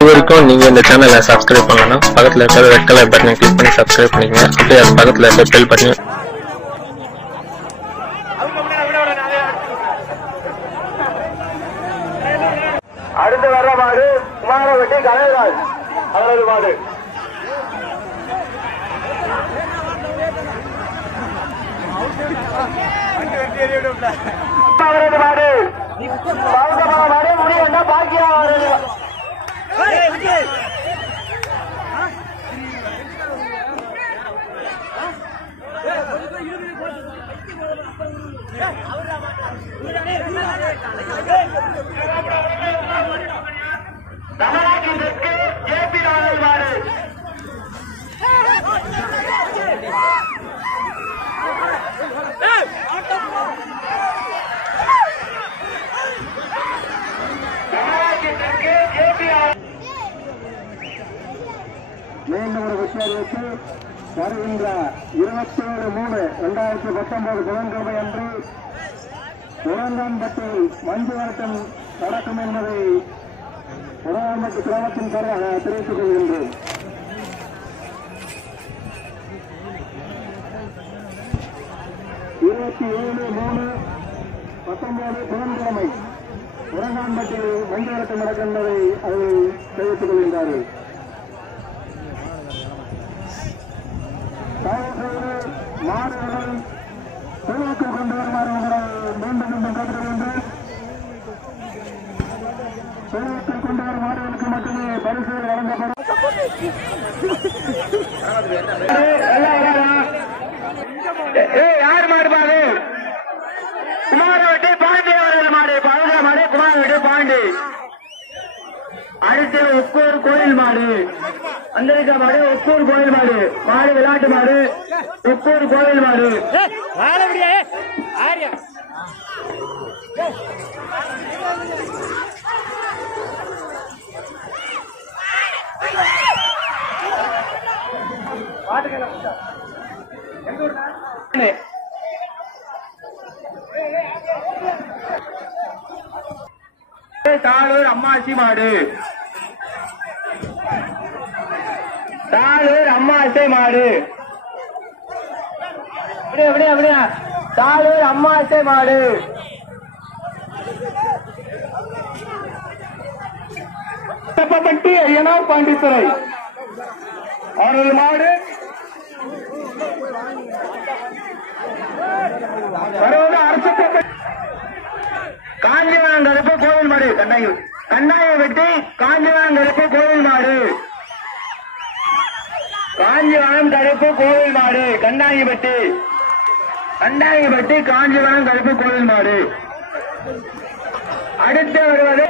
இது வரைக்கும் நீங்க இந்த சேனலை சப்ஸ்கிரைப் பண்ணலாம் பக்கத்துல இருக்கிற ரெட் கலர் பட்டனை கிளிக் பண்ணி சப்ஸ்கிரைப் பண்ணிக்கங்க. அப்படியே அது பக்கத்துல இருக்க பெல் பட்டன் அடுத்து வர்ற மாடு குமாரவட்டி கலைராஜ் அவரது மாடு அவரது மாடு பாக்கியா அவரது. தமிழ்நாட்டின் தெற்கு ஜேபி ராவல் மாடு தமிழ்நாட்டின் தெற்கு ஜேபி மீண்டும் ஒரு விஷயத்திற்கு வருகின்ற இருபத்தி ஏழு மூணு இரண்டாயிரத்தி பத்தொன்பது புதன்கிழமை அன்று உரங்கான்பட்டில் மஞ்சு வருத்தம் நடக்கும் என்பதை உரங்கான்பட்டு கிராமத்தின் சார்பாக தெரிவித்துக் கொள்கின்றேன். இருபத்தி ஏழு மூணு பத்தொன்பது புதன்கிழமை உரங்கான்பட்டில் மஞ்சு வரட்டம் நடக்கும் என்பதை அதை தெரிவித்துக் கொள்கின்றார்கள். மாடுகளை குழுவுக்கு கொண்டு வருமாறு உங்களை மீண்டும் மீண்டும் கேட்டுக்கொள்கின்றேன் குழுவுக்கு கொண்டு வரும் மாடுகளுக்கு மட்டுமே பரிசுகள் வழங்கப்படும். யார் மாடு பாரு குமாரவட்டி பாண்டி அவர்கள் மாடு. பழக மாடு குமாரவட்டி பாண்டி. அடுத்து கோயில் மாடு. வந்திருக்க மாடு ஒக்கூர் கோயில் மாடு. மாடு விளையாட்டு மாடு. ஒக்கூர் கோயில் மாடு. தாளூர் அம்மாசி மாடு தாளூர் அம்மாசை மாடு. அப்படியே அப்படியே அப்படியே தாளூர் அம்மாசை மாடு. தெப்பப்பட்டி ஐயனார் பாண்டித்துறை. அவரது மாடு. வருவது அரசு காஞ்சிபுரம் கருப்பு கோவில் மாடு. கண்டாயம் கண்டாயம் வெட்டி காஞ்சிபுரம் கருப்பு கோவில் மாடு. காஞ்சிபுரம் தடுப்பு கோவில் மாடு கண்டாங்கிப்பட்டி கண்டாங்கிப்பட்டி காஞ்சிபுரம் தடுப்பு கோவில் மாடு. அடுத்து வருவது.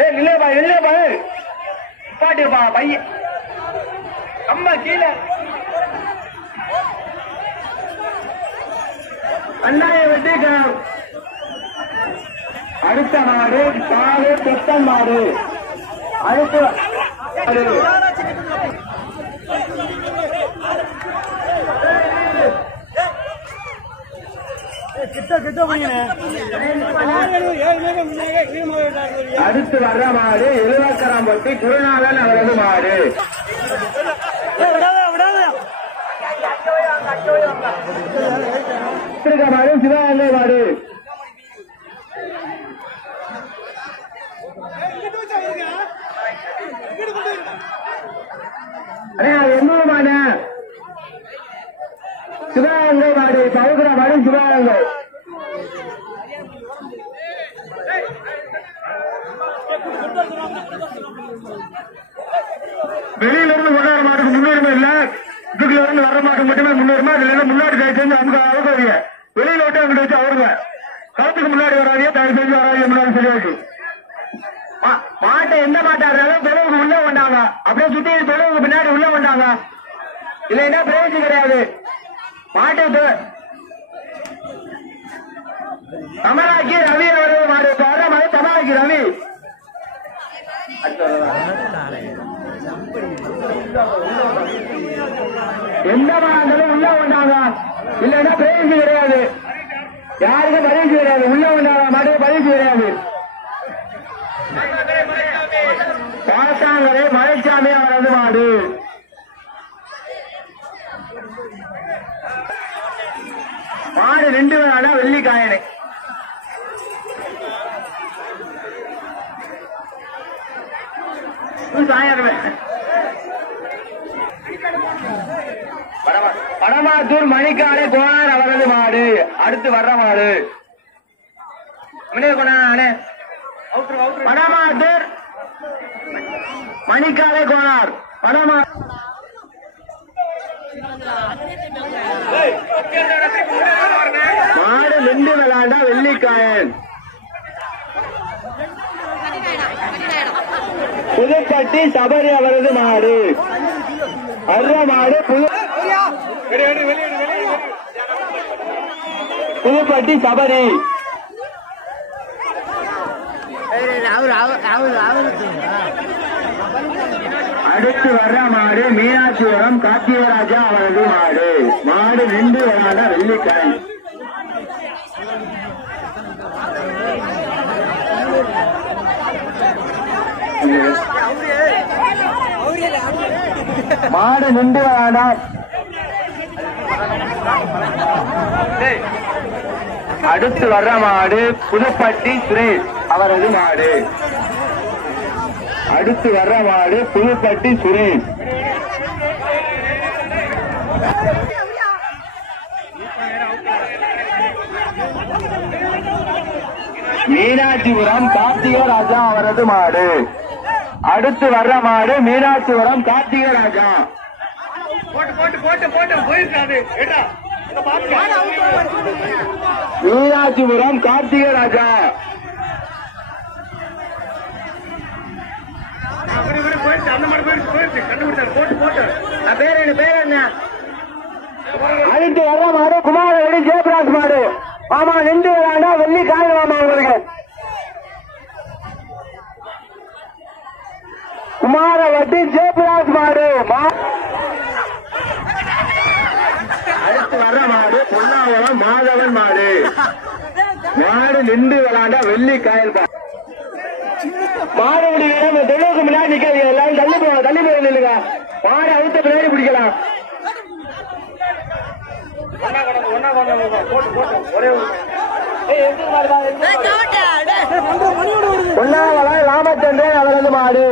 ஏ இல்லப்பா இல்லப்பா பாட்டுப்பா பையன் அம்மா கீழே. கண்டாங்கிப்பட்டி அடுத்த மாடு காடு கொத்தன் மாடு. அடுத்த அடுத்து வர்ற மாடு எழுவாக்கராம்பட்டி குருநாதன் அவரது மாடு. மாடு சிவகங்கை மாடு. அண்ணே அது எந்த மாடு சிவகங்கை மாடு பவுகுற மாடு சிவகங்கை. வெளியில இருந்து கொண்டு வர மாட்டுக்கு முன்னுரிமை இல்ல? இதுக்குள்ள இருந்து வர்ற மாட்டுக்கு மட்டுமே முன்னுரிமை அதுல இருந்து முன்னாடி தயவு செஞ்சு அவங்க அவகாரிய வெளியில விட்டு அங்கிட்ட வச்சு அவருங்க களத்துக்கு முன்னாடி வராதிய தயவு செஞ்சு வராதிய முன்னாடி சொல்லியாச்சு. மாட்டை எந்த மாட்டா இருந்தாலும் தொழுவுக்கு உள்ள வந்தாங்க அப்படியே சுத்தி தொழுவுக்கு பின்னாடி உள்ள வந்தாங்க இல்லைன்னா பிரயோஜனம் கிடையாது. பாட்டு கமலாக்கி தமராக்கி ரவி அவர்கள் மாடு மாதிரி வர்ற தமராக்கி ரவி. எந்த மாடங்களும் உள்ள வந்தாங்க இல்லைன்னா பிரயோஜனம் கிடையாது. யாருக்கும் பரிசு கிடையாது. உள்ள வந்தாங்க மாட்டுக்கு பரிசு கிடையாது. பாசாங்கரை மலைச்சாமி அவரது மாடு. மாடு ரெண்டு வேணா வெள்ளிக்காயனை. படமாத்தூர் மணிக்காலை கோனார் அவரது மாடு. அடுத்து வர்ற மாடு. படமாத்தூர் மணிக்காலை கோனார். படமா மாடு நின்று விளாண்டா வெள்ளிக்காயன். புதுப்பட்டி சபரி அவரது மாடு. அருவ மாடு புது புதுப்பட்டி சபரி. அடுத்து வர்ற மாடு மீனாட்சிபுரம் கார்த்திகராஜா அவரது மாடு. மாடு நின்று வராத வெள்ளிக்காய் மாடு நின்று விளையாட அடுத்து வர்ற மாடு புதுப்பட்டி சுரேஷ் அவரது மாடு. அடுத்து வர்ற மாடு புதுப்பட்டி சுரேஷ். மீனாட்சிபுரம் கார்த்திக ராஜா அவரது மாடு. அடுத்து வர்ற மாடு மீனாட்சிபுரம் கார்த்திக ராஜா. மீனாட்சிபுரம் கார்த்திக ராஜா. அடுத்து வர்ற மாடு குமாரவெளி ஜெயபிராஜ் மாடு. ஆமா நின்று விளையாண்டா வெள்ளி காய் மாமா உங்களுக்கு. குமாரவட்டி ஜெயபிராஜ் மாடு. அடுத்து வர்ற மாடு பொன்னாவரம் மாதவன் மாடு. மாடு நின்று விளையாண்டா வெள்ளி காயல் பா- மாடு பிடிக்கிற தெளிவுக்கு முன்னாடி நிக்காதீங்க எல்லாரும் தள்ளி போ தள்ளி போய் நில்லுங்க. மாடு அழுத்த பின்னாடி பிடிக்கலாம். பொன்னாவரம் ராமச்சந்திரன் அவரது மாடு.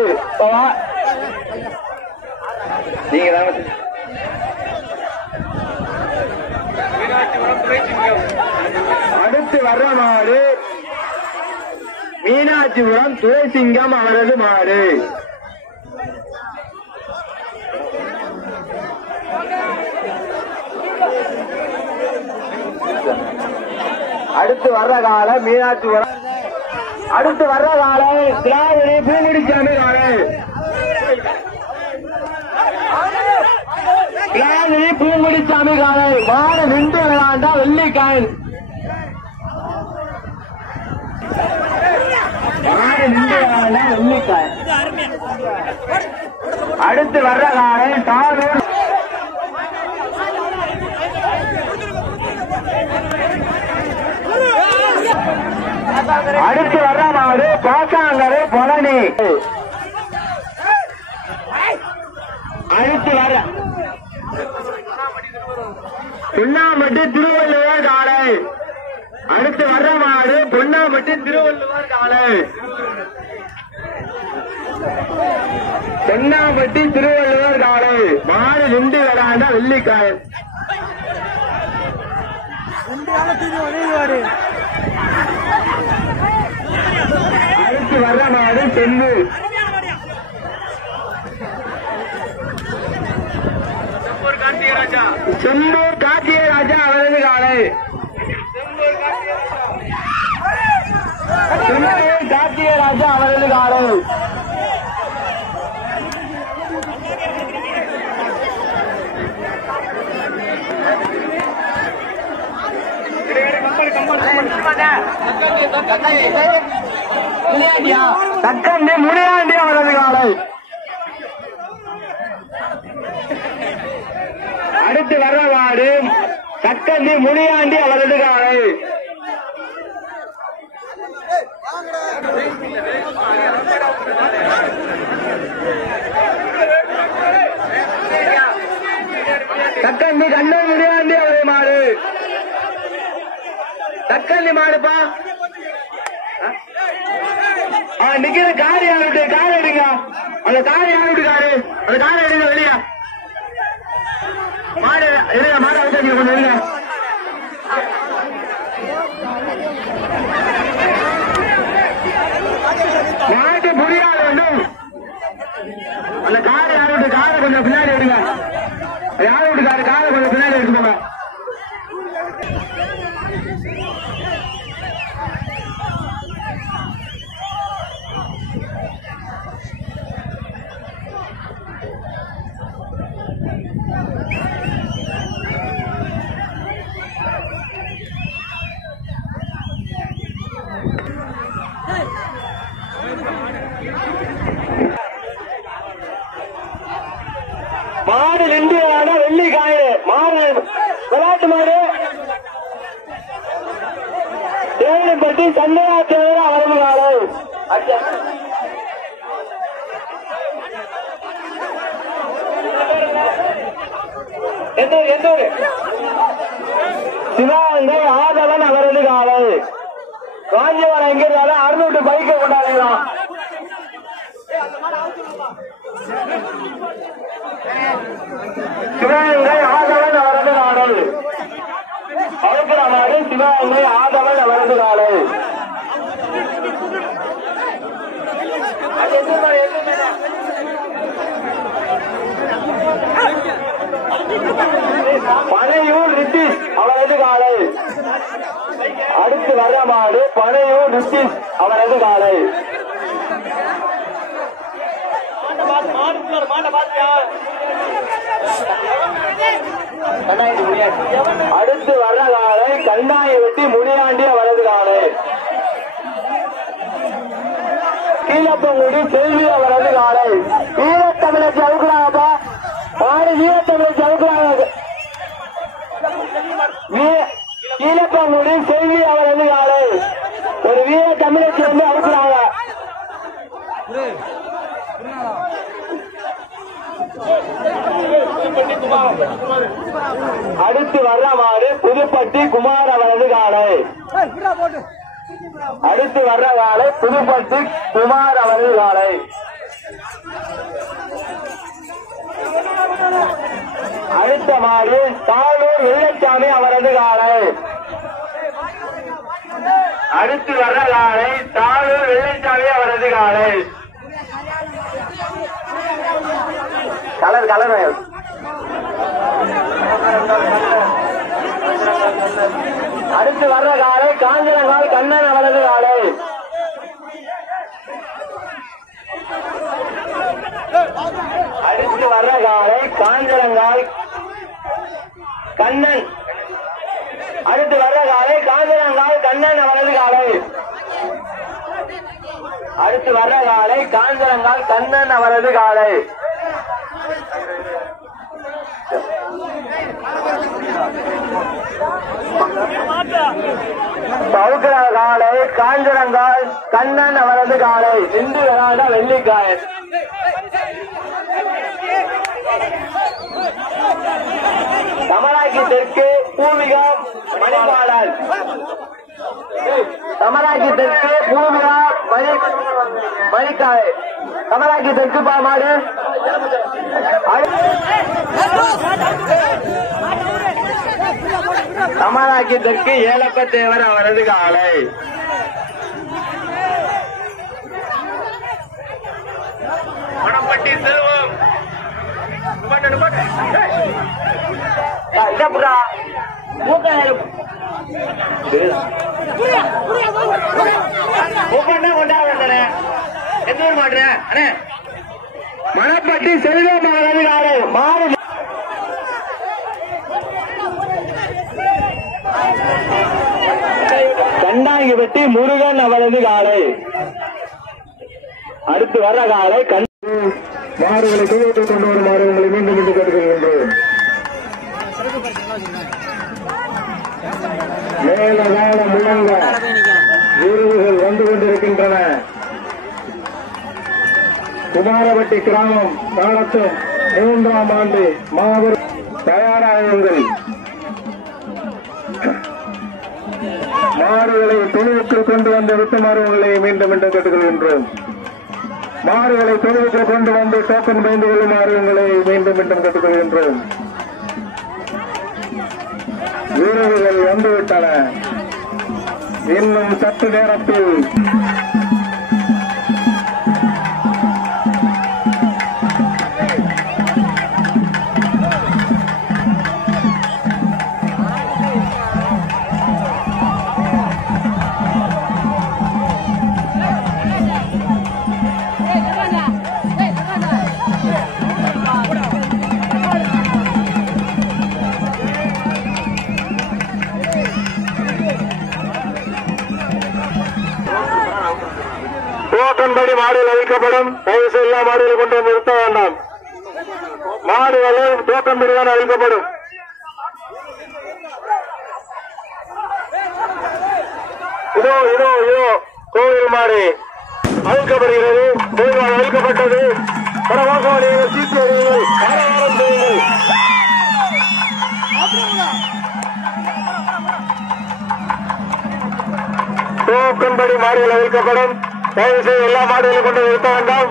நீங்க ராமச்சந்திரன் அடுத்து வர்ற மாடு. மீனாட்சிபுரம் துரைசிங்கம் அவரது மாடு. அடுத்து வர்ற கால மீனாட்சிபுரம். அடுத்து வர்ற கால திராவிட பூமுடிச்சாமி காலை திராவிட பூமுடிச்சாமி காலை வார நின்று விளையாண்டா வெள்ளிக்காயன் மாடு அடுத்து வர்ற காலம் தானூர். அடுத்து வர்ற மாடு பாசாங்கரு பழனி. அடுத்து வர சுண்ணாம்பட்டி திருவள்ளுவர் காலை. அடுத்து வர்ற திருவள்ளுவர் காலை. பொன்னாம்பட்டி திருவள்ளுவர் காலை. மாடு நின்று விளையாண்ட வெள்ளிக்காய். அடுத்து வர்ற மாடு செல்லு செம்பூர் கார்த்திகை ராஜா அவரது காலை செம்பூர் கார்த்திகை ராஜா அவரது காலை தக்கண்டி முனியாண்டி அவரது காலை அடுத்து வர்ற வார்டு தக்கண்டி முனியாண்டி அவரது காலை தக்கண்டி கண்ண முடியாண்டி அவரே மாடு தக்கண்டி மாடுப்பா ஆ நிக்கிற கார் யாருடைய கார் எடுங்க. அந்த கார் யாருடைய காரு அந்த காரை எடுங்க வெளியா. மாடு எடுங்க மாடு அவசரம் கொஞ்சம் எடுங்க. மாட்டு புரியாது வேண்டும் அந்த காரை யாருடைய காரை கொஞ்சம் பின்னாடி எடுங்க யாருடைய காரு காரை கொஞ்சம் பின்னாடி எடுத்துக்கோங்க மாடு நின்று ஆட வெள்ளி காய மாடு விளையாட்டு மாடு தேவைப்பட்டு சண்டையா தேவையா வரம்பு காலை எந்த ஊர், எந்த ஊரு? சிவகங்கை ஆதவன் அவரது காலை. காஞ்சிபுரம் எங்க இருந்தாலும் அறுநூறு பைக்கை கொண்டாடலாம் சிவகங்கை ஆதவன் அவரது நாடல் அவசரமாக சிவகங்கை ஆதவன் அவரது நாடு பனையூர் நிதிஷ் அவரது காலை அடுத்து வர்ற மாடு பனையூர் நிதிஷ் அவரது காலை அடுத்து வர்ற காலை கண்ணாயை வெட்டி முனியாண்டி வலது காலை. கீழப்பங்குடி செல்வி வலது காலை. ஈழத்தமிழர் ஜவுக்குறாங்கப்பா மாடு ஈழத்தமிழர் ஜவுக்குறாங்க கீழப்பங்குடி செல்வி அவரது காலை ஒரு வீர தமிழச்சி வந்து அனுப்புறாங்க அடுத்து வர்ற மாடு புதுப்பட்டி குமார் அவரது காலை அடுத்து வர்ற காலை புதுப்பட்டி குமார் அவரது காலை அடுத்த மாடு தாளூர் வெள்ளச்சாமி அவரது காலை. அடுத்து வர்ற காலை தாளூர் வெள்ளச்சாமி அவரது காலை. Colour colour. அடுத்து வர்ற காலை காஞ்சிரங்கால் கண்ணன் அவரது காலை. அடுத்து வர்ற காலை காஞ்சரங்கால் கண்ணன். அடுத்து வர்ற காலை காஞ்சரங்கால் கண்ணன் அவரது காலை. அடுத்து வர்ற காலை காஞ்சரங்கால் கண்ணன் அவரது காலை. பவுக்கிற காலை காஞ்சரங்கால் கண்ணன் அவரது காலை. இந்து விளாட வெள்ளிக்காயன் தமராக்கி தெற்கு பூமிகா மணிபாலன். தமராக்கி தெற்கு பூமிகா மணி மணிக்காய். கமலாக்கி தெற்கு பாமாடு கமலாக்கி தெற்கு ஏலப்ப தேவர் அவரது காலை. மணப்பட்டி செல்வ இதப்புறா ஒவ்வொன்னா கொண்டாடுறேன் மணப்பட்டி மாறு கண்டாங்கி வெட்டி முருகன் அவரது காலை. அடுத்து வர்ற காலை கண் மாடுகளை குழுவிட்டு கொண்டு வருமாறு உங்களை மீண்டும் மீண்டும் கேட்டுக்கொள்கின்றோம். மேலகால முழங்க விருதுகள் வந்து கொண்டிருக்கின்றன. குமாரவட்டி கிராமம் நடத்தும் மூன்றாம் ஆண்டு மாபெரும் தயாராகுங்கள் மாடுகளை துணிவுக்குள் கொண்டு வந்து விட்டுமாறு உங்களை மீண்டும் மீண்டும் கேட்டுக்கொள்கின்றோம். மாடுகளை தொழிலுக்கு கொண்டு வந்து டோக்கன் பயந்து கொள்ளுமாறு உங்களை மீண்டும் மீண்டும் கேட்டுக்கொள்கின்றோம். வீரர்கள் வந்துவிட்டன இன்னும் சற்று நேரத்தில் துவக்கன்படி மாடுகள் அழிக்கப்படும். தயவு செய்து எல்லா மாடுகளை கொண்டு வந்து நிறுத்த வேண்டாம். மாடுகளை துவக்கன்படி தான் அழிக்கப்படும். இதோ இதோ இதோ கோவில் மாடு அழிக்கப்படுகிறது. கோவில் மாடு அழிக்கப்பட்டது. பரவாசம் அடையுங்கள் சீட்டு அடையுங்கள் ஆரவாரம் செய்யுங்கள் துவக்கன்படி மாடுகள் அழிக்கப்படும். தயவுசெய்து எல்லா மாடுகளையும் கொண்டு நிறுத்த வேண்டாம்.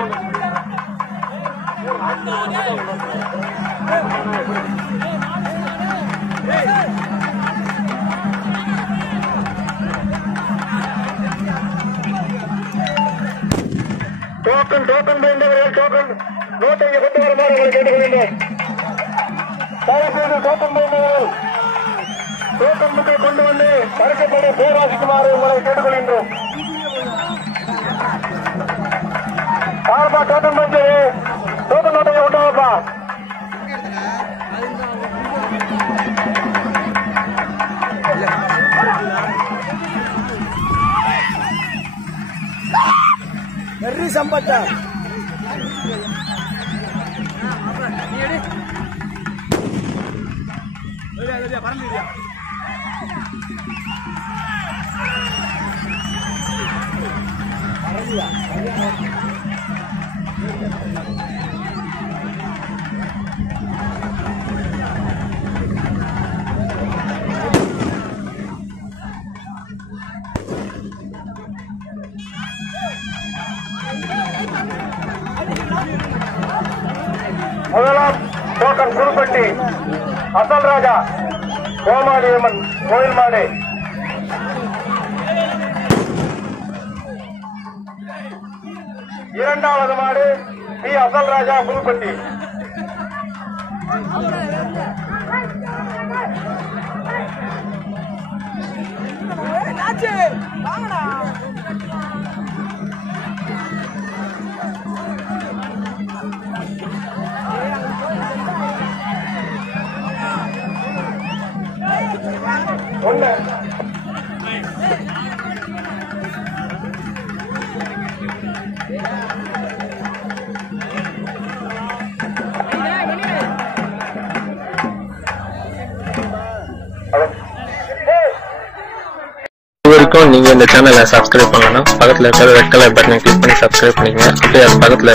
டோக்கன் டோக்கன் வேண்டவர்கள் டோக்கன். நோட்டை கொண்டு வருமாறு அவர்கள் கேட்டுக்கொள்கிறேன் தயவுசெய்து டோக்கன் வேண்டவர்கள் டோக்கன் புக்கை கொண்டு வந்து பரிசப்படி பேராசிக்குமாறு உங்களை கேட்டுக்கொள்கின்றோம். ஆறுபா டோக்கன் பஞ்சு டோக்கன் நோட்டை கொண்டு வாப்பா வெற்றி சம்பத்த முதலாம் டோக்கன் குருப்பட்டி அசல் ராஜா கோமாடியம்மன் கோயில் மாடு இரண்டாவது மாடு பி அசல் ராஜா புதுப்பட்டி. வாங்கடா. நீங்க இந்த சேனலை சப்ஸ்கிரைப் பண்ணலாம் பக்கத்துல இருக்கிற ரெட் கலர் பட்டனை கிளிக் பண்ணி சப்ஸ்கிரைப் பண்ணிக்கங்க. அப்படியே அது பக்கத்துல